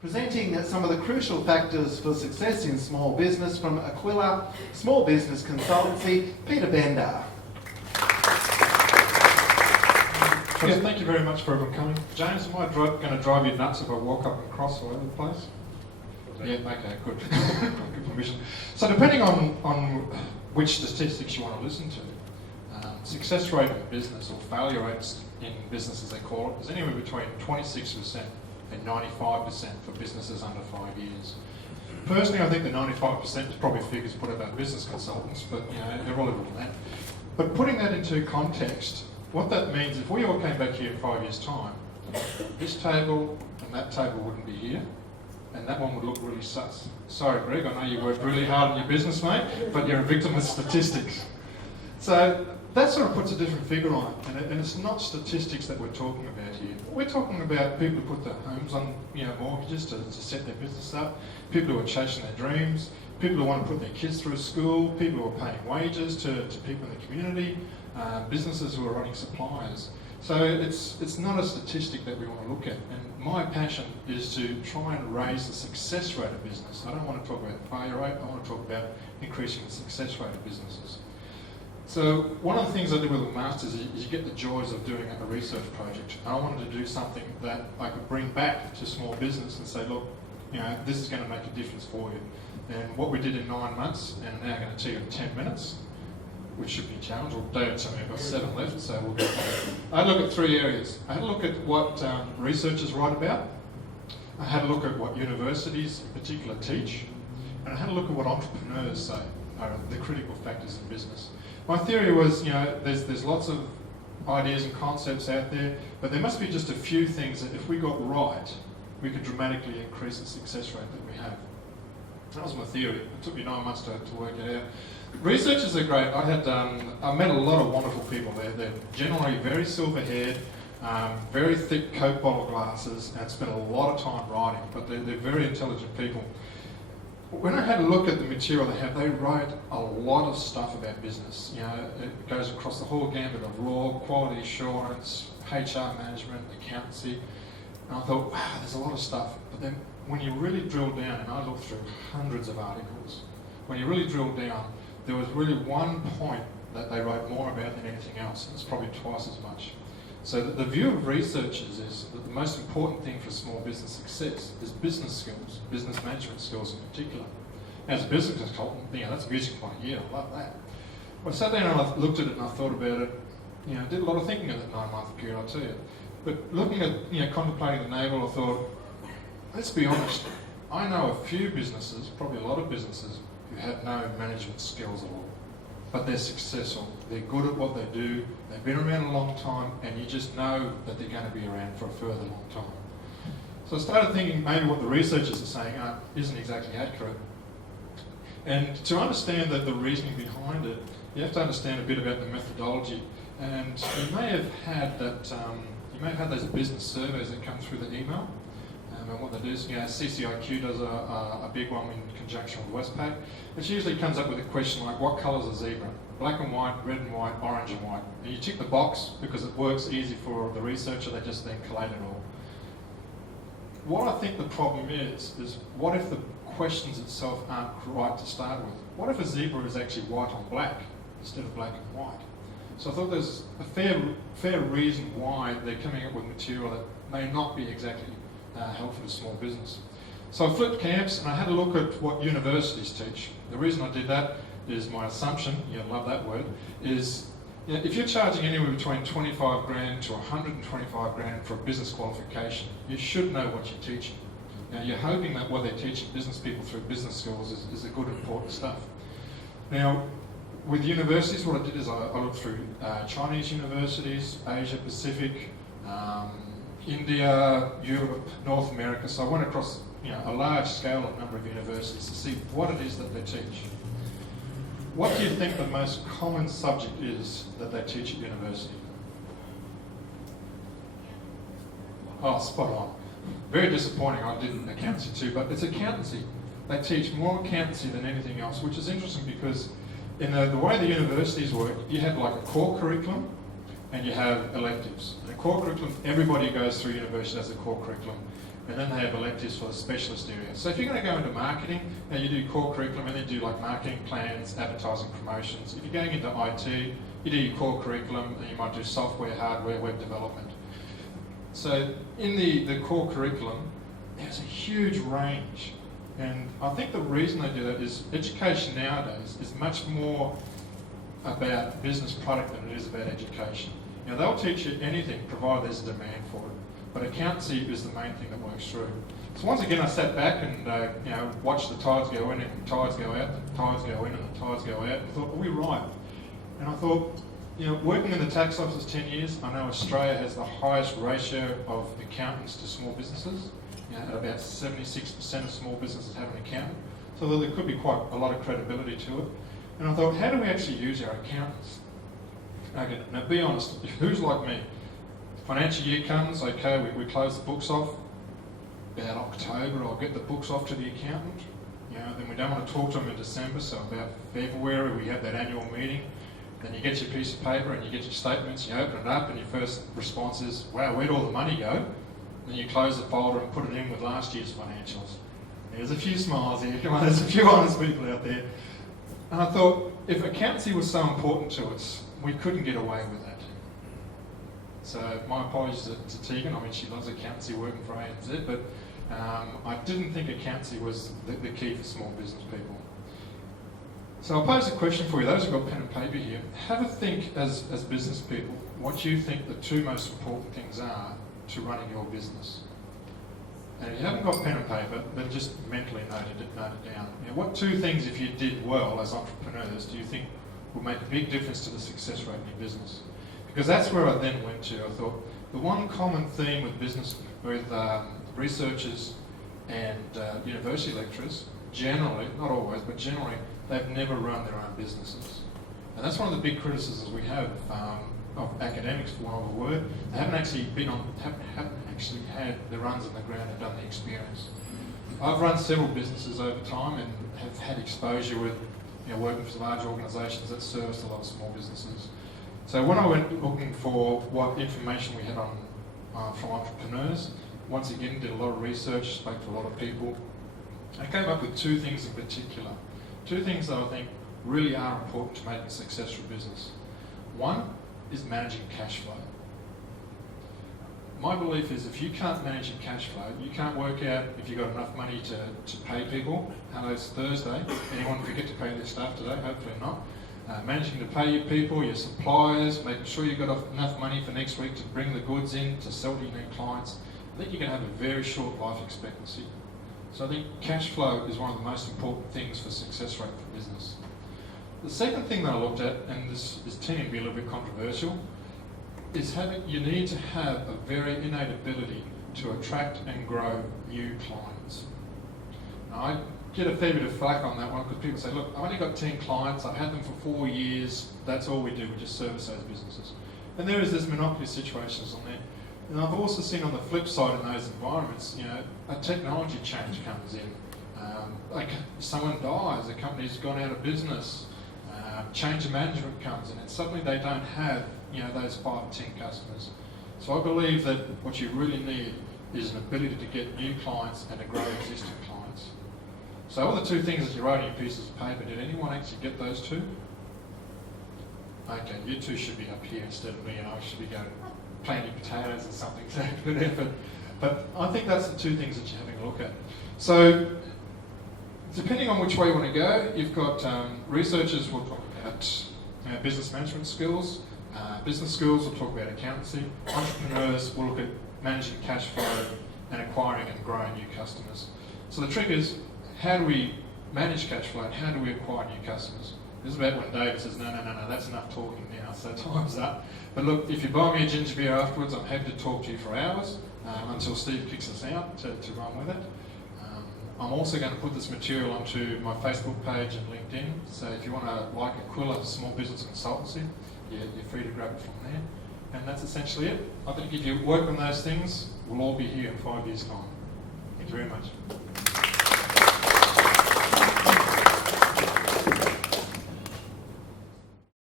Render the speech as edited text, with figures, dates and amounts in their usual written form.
Presenting some of the crucial factors for success in small business from Aquila Small Business Consultancy, Peter Bender. Yeah, thank you very much for everyone coming. James, am I going to drive you nuts if I walk up and cross all over the place? Yeah, okay, good. Good permission. So depending on which statistics you want to listen to, success rate in business, or failure rates in business as they call it, is anywhere between 26% and 95% for businesses under 5 years. Personally, I think the 95% is probably figures put about business consultants, but they're all over that. But putting that into context, what that means, if we all came back here in 5 years' time, this table and that table wouldn't be here, and that one would look really sus. Sorry, Greg, I know you worked really hard on your business, mate, but you're a victim of statistics. So that sort of puts a different figure on it, and it's not statistics that we're talking about here. We're talking about people who put their homes on mortgages to set their business up, people who are chasing their dreams, people who want to put their kids through school, people who are paying wages to people in the community, businesses who are running suppliers. So it's not a statistic that we want to look at, and my passion is to try and raise the success rate of business. I don't want to talk about failure rate, I want to talk about increasing the success rate of businesses. So one of the things I do with the Masters is you get the joys of doing a research project. I wanted to do something that I could bring back to small business and say, look, this is going to make a difference for you. And what we did in 9 months, and I'm now going to tell you in 10 minutes, which should be a challenge. Well, David told me I've got 7 left, so we'll go. I had a look at 3 areas. I had a look at what researchers write about. I had a look at what universities in particular teach. And I had a look at what entrepreneurs say are the critical factors in business. My theory was, there's lots of ideas and concepts out there, but there must be just a few things that if we got right, we could dramatically increase the success rate that we have. That was my theory. It took me 9 months to work it out. Researchers are great. I met a lot of wonderful people there. They're generally very silver-haired, very thick Coke bottle glasses, and spent a lot of time writing, but they're very intelligent people. When I had a look at the material they have, they write a lot of stuff about business. It goes across the whole gambit of law, quality assurance, HR management, accountancy. And I thought, wow, there's a lot of stuff. But then when you really drill down, and I looked through hundreds of articles, when you really drill down, there was really one point that they wrote more about than anything else, and it's probably twice as much. So the view of researchers is that the most important thing for small business success is business skills, business management skills in particular. As a business consultant, that's music to my ear, I love that. Well, I sat down and I looked at it and I thought about it, did a lot of thinking in that 9-month period, I'll tell you. But looking at, contemplating the navel, I thought, let's be honest, I know a few businesses, probably a lot of businesses, who have no management skills at all. But they're successful, they're good at what they do, they've been around a long time, and you just know that they're going to be around for a further long time. So I started thinking maybe what the researchers are saying isn't exactly accurate. And to understand the reasoning behind it, you have to understand a bit about the methodology. And you may have had those business surveys that come through the email. And what they do is, CCIQ does a big one in conjunction with Westpac. It usually comes up with a question like, what colour is a zebra? Black and white, red and white, orange and white. And you tick the box because it works easy for the researcher, they just then collate it all. What I think the problem is what if the questions itself aren't right to start with? What if a zebra is actually white on black instead of black and white? So I thought there's a fair reason why they're coming up with material that may not be exactly helpful to small business. So I flipped camps and I had a look at what universities teach. The reason I did that is my assumption, you'll love that word, is if you're charging anywhere between 25 grand to 125 grand for a business qualification, you should know what you're teaching. Now you're hoping that what they're teaching business people through business skills is the good important stuff. Now with universities, what I did is I looked through Chinese universities, Asia Pacific, India, Europe, North America. So I went across a large scale of number of universities to see what it is that they teach. What do you think the most common subject is that they teach at university? Oh, spot on. Very disappointing. I did accountancy too, but it's accountancy. They teach more accountancy than anything else, which is interesting because in the way the universities work, you have like a core curriculum and you have electives. And a core curriculum, everybody who goes through university has a core curriculum. and then they have electives for the specialist area. So if you're going to go into marketing, now you do core curriculum and then you do like marketing plans, advertising, promotions. If you're going into IT, you do your core curriculum and you might do software, hardware, web development. So in the core curriculum, there's a huge range. And I think the reason they do that is education nowadays is much more about business product than it is about education. You know, they'll teach you anything provided there's a demand for it. But accountancy is the main thing that works through. So once again, I sat back and watched the tides go in and the tides go out, the tides go in and the tides go out, and I thought, are we right? And I thought, working in the tax office 10 years, I know Australia has the highest ratio of accountants to small businesses. About 76% of small businesses have an accountant. So there could be quite a lot of credibility to it. And I thought, how do we actually use our accountants? Okay, now be honest, who's like me? Financial year comes, okay, we close the books off. About October, I'll get the books off to the accountant. Then we don't want to talk to them in December, so about February we have that annual meeting. Then you get your piece of paper and you get your statements, you open it up and your first response is, wow, where'd all the money go? Then you close the folder and put it in with last year's financials. There's a few smiles here, come on, there's a few honest people out there. And I thought, if accountancy was so important to us, we couldn't get away with that. So my apologies to Tegan, I mean she loves accountancy working for ANZ, but I didn't think accountancy was the key for small business people. So I'll pose a question for you, those who've got pen and paper here. Have a think as business people, what you think the two most important things are to running your business. And if you haven't got pen and paper, then just mentally note it down. What two things, if you did well as entrepreneurs, do you think will make a big difference to the success rate in your business? Because that's where I then went to. I thought the one common theme with business, with researchers and university lecturers, generally, not always, but generally, they've never run their own businesses. And that's one of the big criticisms we have of academics, for want of a word. They haven't actually haven't actually had the runs on the ground and done the experience. I've run several businesses over time and have had exposure with working for large organisations that service a lot of small businesses. So when I went looking for what information we had on from entrepreneurs, once again did a lot of research, spoke to a lot of people. I came up with two things in particular. Two things that I think really are important to make a successful business. One is managing cash flow. My belief is if you can't manage your cash flow, you can't work out if you've got enough money to pay people. Hello, it's Thursday. Anyone forget to pay their staff today? Hopefully not. Managing to pay your people, your suppliers, making sure you've got enough money for next week to bring the goods in, to sell to your new clients. I think you're going to have a very short life expectancy. So I think cash flow is one of the most important things for success rate for business. The second thing that I looked at, and this is tending to be a little bit controversial, is you need to have a very innate ability to attract and grow new clients. Now, I get a fair bit of flack on that one because people say, look, I've only got 10 clients, I've had them for 4 years, that's all we do, we just service those businesses. And there is this monopoly situations on there. And I've also seen on the flip side in those environments, a technology change comes in. Someone dies, a company's gone out of business, change of management comes in, and suddenly they don't have those 5 or 10 customers. So I believe that what you really need is an ability to get new clients and to grow existing clients. So all the two things that you wrote on your pieces of paper, did anyone actually get those two? Okay, you two should be up here instead of me, and I should be going planting potatoes or something, so good effort. But I think that's the two things that you're having a look at. So depending on which way you want to go, you've got researchers will talk about business management skills, business skills will talk about accountancy, entrepreneurs will look at managing cash flow and acquiring and growing new customers. So the trick is, how do we manage cash flow and how do we acquire new customers? This is about when David says, no, that's enough talking now, so time's up. But look, if you buy me a ginger beer afterwards, I'm happy to talk to you for hours until Steve kicks us out to run with it. I'm also going to put this material onto my Facebook page and LinkedIn, so if you want to like Aquila Small Business Consultancy, you're free to grab it from there. And that's essentially it. I think if you work on those things, we'll all be here in 5 years' time. Thank you very much.